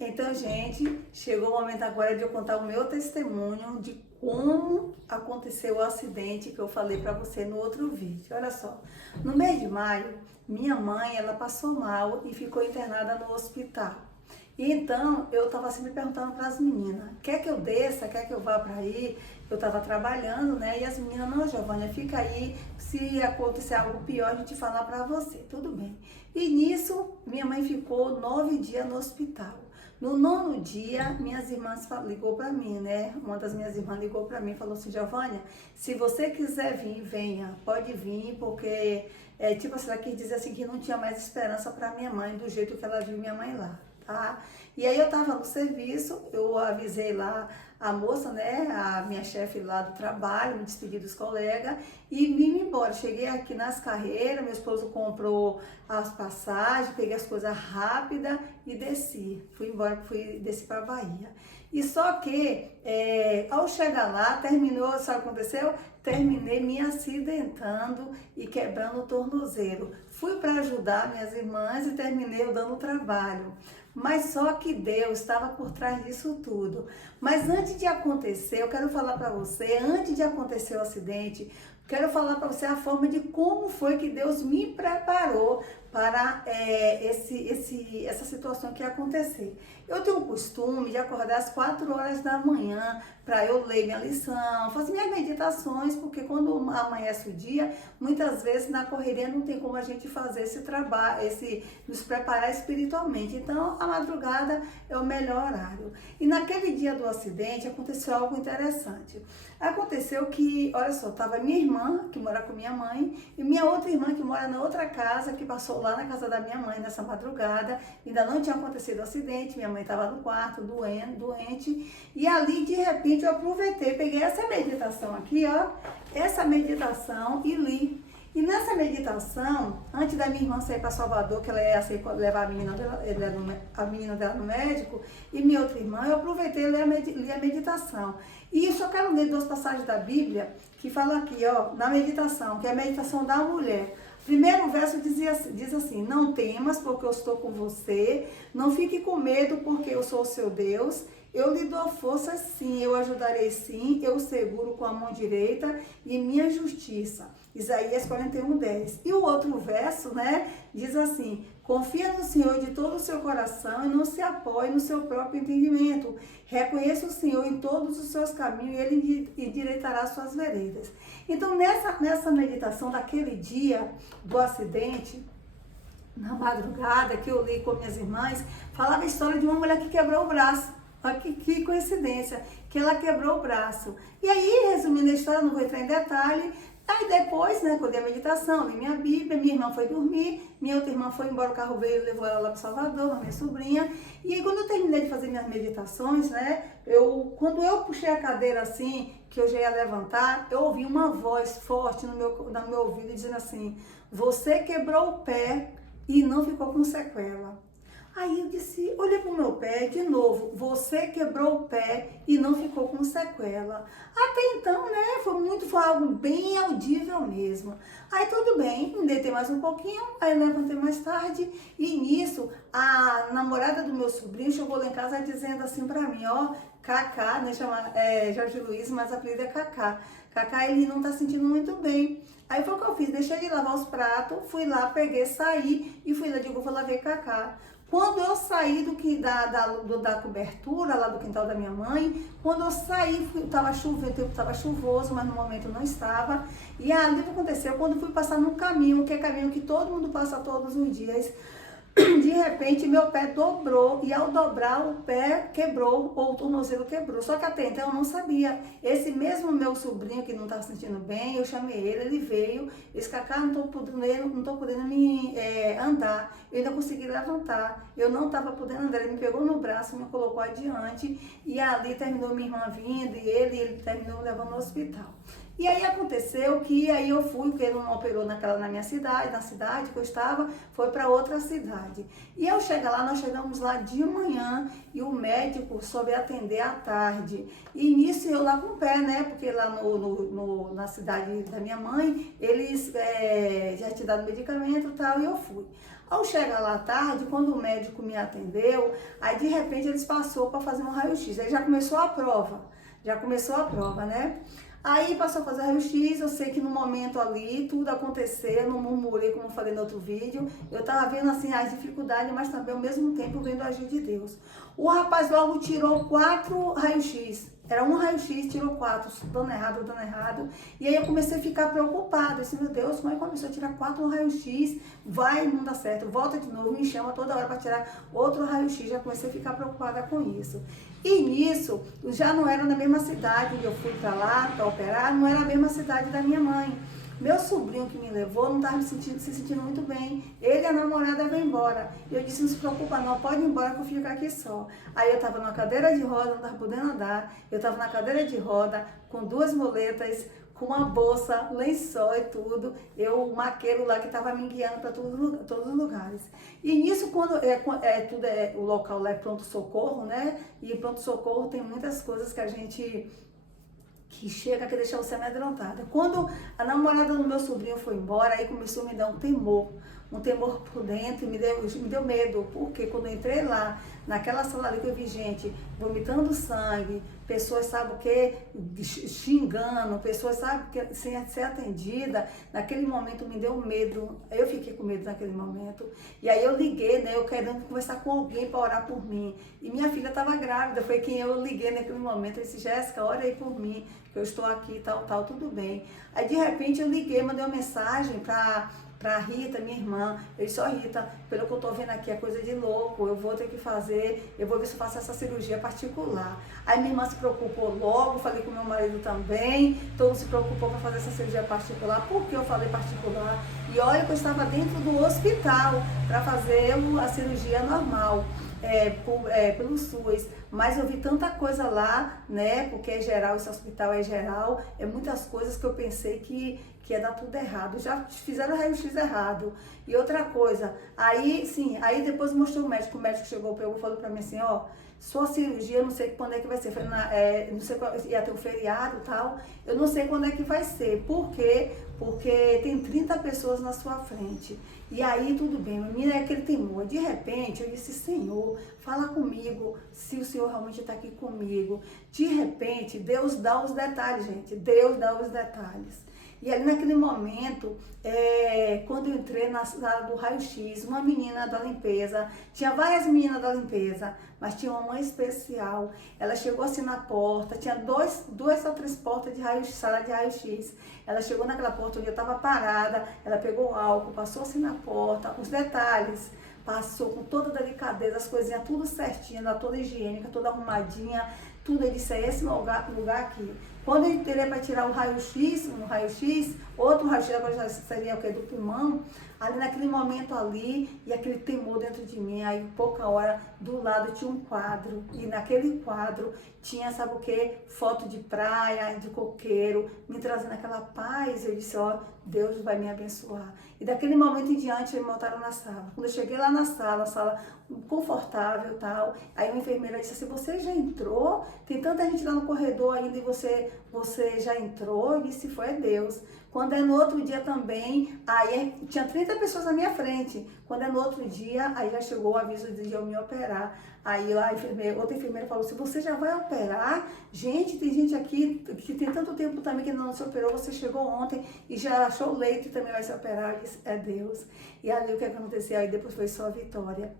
Então, gente, chegou o momento agora de eu contar o meu testemunho de como aconteceu o acidente que eu falei para você no outro vídeo. Olha só, no mês de maio, minha mãe, ela passou mal e ficou internada no hospital. E então, eu estava sempre perguntando para as meninas, quer que eu desça, quer que eu vá para aí? Eu estava trabalhando, né? E as meninas, não, Giovânia, fica aí, se acontecer algo pior, a gente fala para você, tudo bem. E nisso, minha mãe ficou 9 dias no hospital. No 9º dia, minhas irmãs ligou para mim, né? Uma das minhas irmãs ligou para mim e falou assim, Giovânia, se você quiser vir, venha, pode vir, porque, tipo assim, ela quis dizer assim, que não tinha mais esperança para minha mãe, do jeito que ela viu minha mãe lá. Tá? E aí eu tava no serviço, eu avisei lá a moça, né, a minha chefe lá do trabalho, me despedi dos colegas e vim embora. Cheguei aqui nas carreiras, meu esposo comprou as passagens, peguei as coisas rápidas e desci. Fui embora, desci para Bahia. E só que, ao chegar lá, terminou, sabe o que aconteceu? Terminei me acidentando e quebrando o tornozelo. Fui para ajudar minhas irmãs e terminei eu dando trabalho. Mas só que Deus estava por trás disso tudo. Mas antes de acontecer, eu quero falar para você, antes de acontecer o acidente, quero falar para você a forma de como foi que Deus me preparou para essa situação que ia acontecer. Eu tenho o costume de acordar às 4 horas da manhã para eu ler minha lição, fazer minhas meditações, porque quando amanhece o dia, muitas vezes na correria não tem como a gente fazer esse trabalho, nos preparar espiritualmente. Então, a madrugada é o melhor horário. E naquele dia do acidente aconteceu algo interessante. Aconteceu que, olha só, estava minha irmã, que mora com minha mãe, e minha outra irmã, que mora na outra casa, que passou lá na casa da minha mãe nessa madrugada. Ainda não tinha acontecido o acidente, minha mãe estava no quarto, doente, e ali, de repente, eu aproveitei, peguei essa meditação aqui, ó, essa meditação e li. E nessa meditação, antes da minha irmã sair para Salvador, que ela ia levar a menina dela no médico, e minha outra irmã, eu aproveitei e li a meditação. E eu só quero ler 2 passagens da Bíblia, que fala aqui, ó, na meditação, que é a meditação da mulher. Primeiro verso diz assim, não temas porque eu estou com você, não fique com medo porque eu sou o seu Deus, eu lhe dou força sim, eu ajudarei sim, eu seguro com a mão direita e minha justiça. Isaías 41:10. E o outro verso, né, diz assim, confia no Senhor de todo o seu coração e não se apoie no seu próprio entendimento. Reconheça o Senhor em todos os seus caminhos e Ele endireitará as suas veredas. Então, nessa meditação daquele dia do acidente, na madrugada, que eu li com minhas irmãs, falava a história de uma mulher que quebrou o braço. Olha que coincidência, que ela quebrou o braço. E aí, resumindo a história, não vou entrar em detalhe. Aí depois, né, quando eu dei a meditação, li minha Bíblia, minha irmã foi dormir, minha outra irmã foi embora, o carro veio e levou ela lá para Salvador, a minha sobrinha. E aí quando eu terminei de fazer minhas meditações, né, quando eu puxei a cadeira assim, que eu já ia levantar, eu ouvi uma voz forte no meu ouvido dizendo assim, você quebrou o pé e não ficou com sequela. Aí eu disse, olhei pro meu pé de novo, você quebrou o pé e não ficou com sequela. Até então, né, foi algo bem audível mesmo. Aí tudo bem, me deitei mais um pouquinho, aí levantei mais tarde e nisso a namorada do meu sobrinho chegou lá em casa dizendo assim pra mim, ó, Cacá, né, chama Jorge Luiz, mas a apelido é Cacá. Cacá, ele não tá sentindo muito bem. Aí foi o que eu fiz, deixei ele lavar os pratos, fui lá, peguei, saí e fui lá, digo, vou lá ver Cacá. Quando eu saí da cobertura, lá do quintal da minha mãe, quando eu saí, estava chovendo, o tempo estava chuvoso, mas no momento não estava. E ali o que aconteceu? Quando fui passar num caminho, que é caminho que todo mundo passa todos os dias, de repente meu pé dobrou e ao dobrar o pé quebrou, ou o tornozelo quebrou. Só que até então eu não sabia. Esse mesmo meu sobrinho que não estava se sentindo bem, eu chamei ele veio, disse, Cacá, não estou podendo andar, eu ainda consegui levantar, eu não estava podendo andar, ele me pegou no braço, me colocou adiante e ali terminou minha irmã vindo e ele terminou me levando no hospital. E aí aconteceu que aí eu fui, porque ele não operou na minha cidade, na cidade que eu estava, foi para outra cidade. E eu cheguei lá, nós chegamos lá de manhã e o médico soube atender à tarde. E nisso eu lá com o pé, né? Porque lá na cidade da minha mãe, eles já tinham dado medicamento e tal, e eu fui. Ao chegar lá à tarde, quando o médico me atendeu, aí de repente eles passou para fazer um raio-x. Aí já começou a prova, né? Aí passou a fazer raio-x, eu sei que no momento ali, tudo aconteceu, eu não murmurei, como eu falei no outro vídeo. Eu tava vendo assim as dificuldades, mas também ao mesmo tempo vendo o agir de Deus. O rapaz logo tirou 4 raio-x. Era um raio-x, tirou 4, dando errado, dando errado. E aí eu comecei a ficar preocupada. Eu disse, meu Deus, como é que uma pessoa tira 4 raio-x? Vai, não dá certo. Volta de novo, me chama toda hora para tirar outro raio-x. Já comecei a ficar preocupada com isso. E nisso, já não era na mesma cidade onde eu fui para lá, para operar, não era a mesma cidade da minha mãe. Meu sobrinho que me levou não estava se sentindo muito bem. Ele e a namorada veio embora. Eu disse, não se preocupa não, pode ir embora que eu fico aqui só. Aí eu estava numa cadeira de roda, não estava podendo andar. Eu estava na cadeira de roda, com 2 muletas, com uma bolsa, lençol e tudo. O maqueiro lá que estava me guiando para todos os lugares. E nisso, quando o local lá é pronto-socorro, né? E pronto-socorro tem muitas coisas que a gente... que chega a deixar você amedrontada. Quando a namorada do meu sobrinho foi embora, aí começou a me dar um temor por dentro, e me deu medo, porque quando eu entrei lá, naquela sala ali que eu vi gente vomitando sangue, pessoas, sabe o que, xingando, pessoas, sabe, que, sem ser atendida, naquele momento me deu medo, eu fiquei com medo naquele momento, e aí eu liguei, né, eu querendo conversar com alguém para orar por mim, e minha filha estava grávida, foi quem eu liguei naquele momento, eu disse, Jéssica, ora aí por mim, que eu estou aqui, tal, tudo bem. Aí de repente eu liguei, mandei uma mensagem para Rita, minha irmã. Eu disse, Rita, pelo que eu tô vendo aqui é coisa de louco, eu vou ter que fazer, eu vou ver se eu faço essa cirurgia particular. Aí minha irmã se preocupou logo, falei com meu marido também, todo mundo se preocupou para fazer essa cirurgia particular. Por que eu falei particular? E olha que eu estava dentro do hospital para fazer a cirurgia normal. Pelo SUS, mas eu vi tanta coisa lá, né, porque é geral, esse hospital é geral, muitas coisas que eu pensei que ia dar tudo errado, já fizeram o raio-x errado. E outra coisa, aí depois mostrou o médico chegou, pegou e falou pra mim assim, sua cirurgia, não sei quando é que vai ser, não sei qual, ia ter um feriado e tal, eu não sei quando é que vai ser, por quê? Porque tem 30 pessoas na sua frente. E aí tudo bem, menina, é aquele temor. De repente eu disse, Senhor, fala comigo, se o Senhor realmente está aqui comigo. De repente, Deus dá os detalhes, gente, Deus dá os detalhes. E ali naquele momento, quando eu entrei na sala do raio-x, uma menina da limpeza, tinha várias meninas da limpeza, mas tinha uma especial. Ela chegou assim na porta, tinha duas ou 3 portas de sala de raio-x. Ela chegou naquela porta onde eu estava parada, ela pegou álcool, passou assim na porta, os detalhes, passou com toda delicadeza, as coisinhas tudo certinho, toda higiênica, toda arrumadinha, tudo. Eu disse, é esse lugar aqui. Quando eu entrei para tirar o raio-x, outro raio-x, agora já seria o que? Do pulmão, ali naquele momento ali, e aquele temor dentro de mim, aí pouca hora, do lado tinha um quadro, e naquele quadro tinha, sabe o que? Foto de praia, de coqueiro, me trazendo aquela paz. Eu disse, Deus vai me abençoar. E daquele momento em diante, eles me botaram na sala. Quando eu cheguei lá na sala confortável e tal, aí uma enfermeira disse assim, você já entrou? Tem tanta gente lá no corredor ainda e você já entrou? E se foi Deus. Quando é no outro dia também, aí tinha 30 pessoas na minha frente. Quando é no outro dia, aí já chegou o aviso de eu me operar. Aí outra enfermeira falou assim, você já vai operar? Gente, tem gente aqui que tem tanto tempo também que não se operou, você chegou ontem e já achou o leito e também vai se operar. Eu disse, é Deus. E ali o que aconteceu? Aí depois foi só vitória.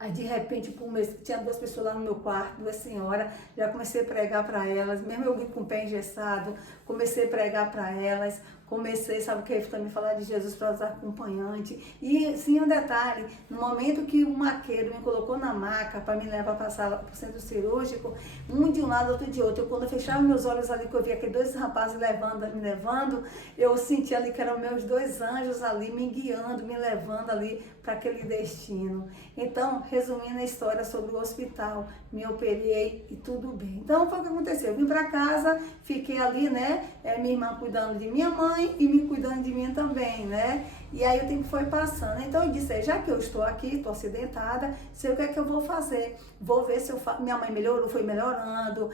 Aí de repente, por um mês, tinha 2 pessoas lá no meu quarto, 2 senhoras, já comecei a pregar para elas, mesmo eu com o pé engessado, comecei a pregar para elas, comecei, sabe o que, também falar de Jesus para os acompanhantes. E sim, um detalhe, no momento que o maqueiro me colocou na maca para me levar para a sala, para o centro cirúrgico, um de um lado, outro de outro. Quando eu fechava meus olhos ali, que eu via aqueles dois rapazes me levando, eu senti ali que eram meus dois anjos ali me guiando, me levando ali para aquele destino. Então, resumindo a história sobre o hospital, me operei e tudo bem. Então, foi o que aconteceu. Eu vim para casa, fiquei ali, né? Minha irmã cuidando de minha mãe e me cuidando de mim também, né? E aí o tempo foi passando. Então eu disse, já que eu estou aqui, estou acidentada, sei o que é que eu vou fazer. Vou ver se eu faço. Minha mãe melhorou, foi melhorando,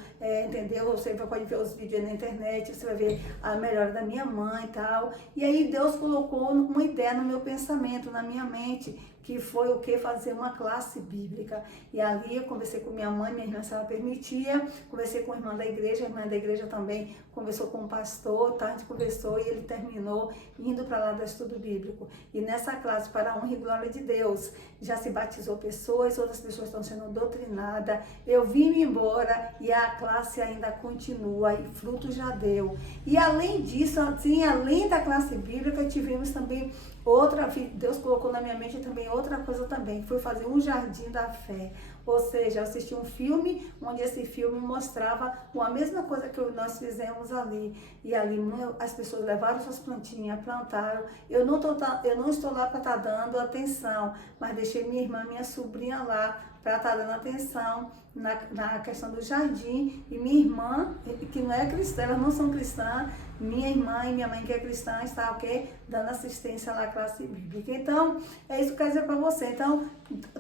entendeu? Você pode ver os vídeos aí na internet, você vai ver a melhora da minha mãe e tal. E aí Deus colocou uma ideia no meu pensamento, na minha mente, que foi o que? Fazer uma classe bíblica. E ali eu conversei com minha mãe, minha irmã, se ela permitia, conversei com a irmã da igreja, a irmã da igreja também conversou com o pastor, tá? A gente conversou e ele terminou indo para lá do estudo bíblico. E nessa classe, para a honra e glória de Deus, já se batizou pessoas, outras pessoas estão sendo doutrinadas. Eu vim embora e a classe ainda continua e fruto já deu. E além disso, assim, além da classe bíblica, tivemos também outra, Deus colocou na minha mente também outra coisa também, que foi fazer um jardim da fé. Ou seja, eu assisti um filme, onde esse filme mostrava a mesma coisa que nós fizemos ali. E ali as pessoas levaram suas plantinhas, plantaram. Eu não estou lá para estar dando atenção, mas deixei minha irmã, minha sobrinha lá, para estar dando atenção na questão do jardim. E minha irmã, que não é cristã, elas não são cristãs, minha irmã e minha mãe que é cristã, está o quê? Dando assistência lá à classe bíblica. Então, é isso que eu quero dizer para você. Então,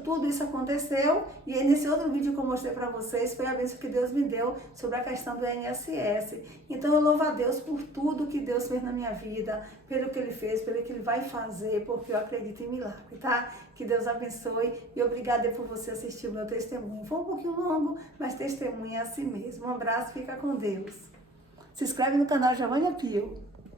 tudo isso aconteceu e aí nesse outro vídeo que eu mostrei para vocês foi a bênção que Deus me deu sobre a questão do INSS. Então, eu louvo a Deus por tudo que Deus fez na minha vida, pelo que Ele fez, pelo que Ele vai fazer, porque eu acredito em milagre, tá? Que Deus abençoe e obrigada por você assistir o meu testemunho. Foi um pouquinho longo, mas testemunho é assim mesmo. Um abraço, fica com Deus. Se inscreve no canal Giovânia Pio.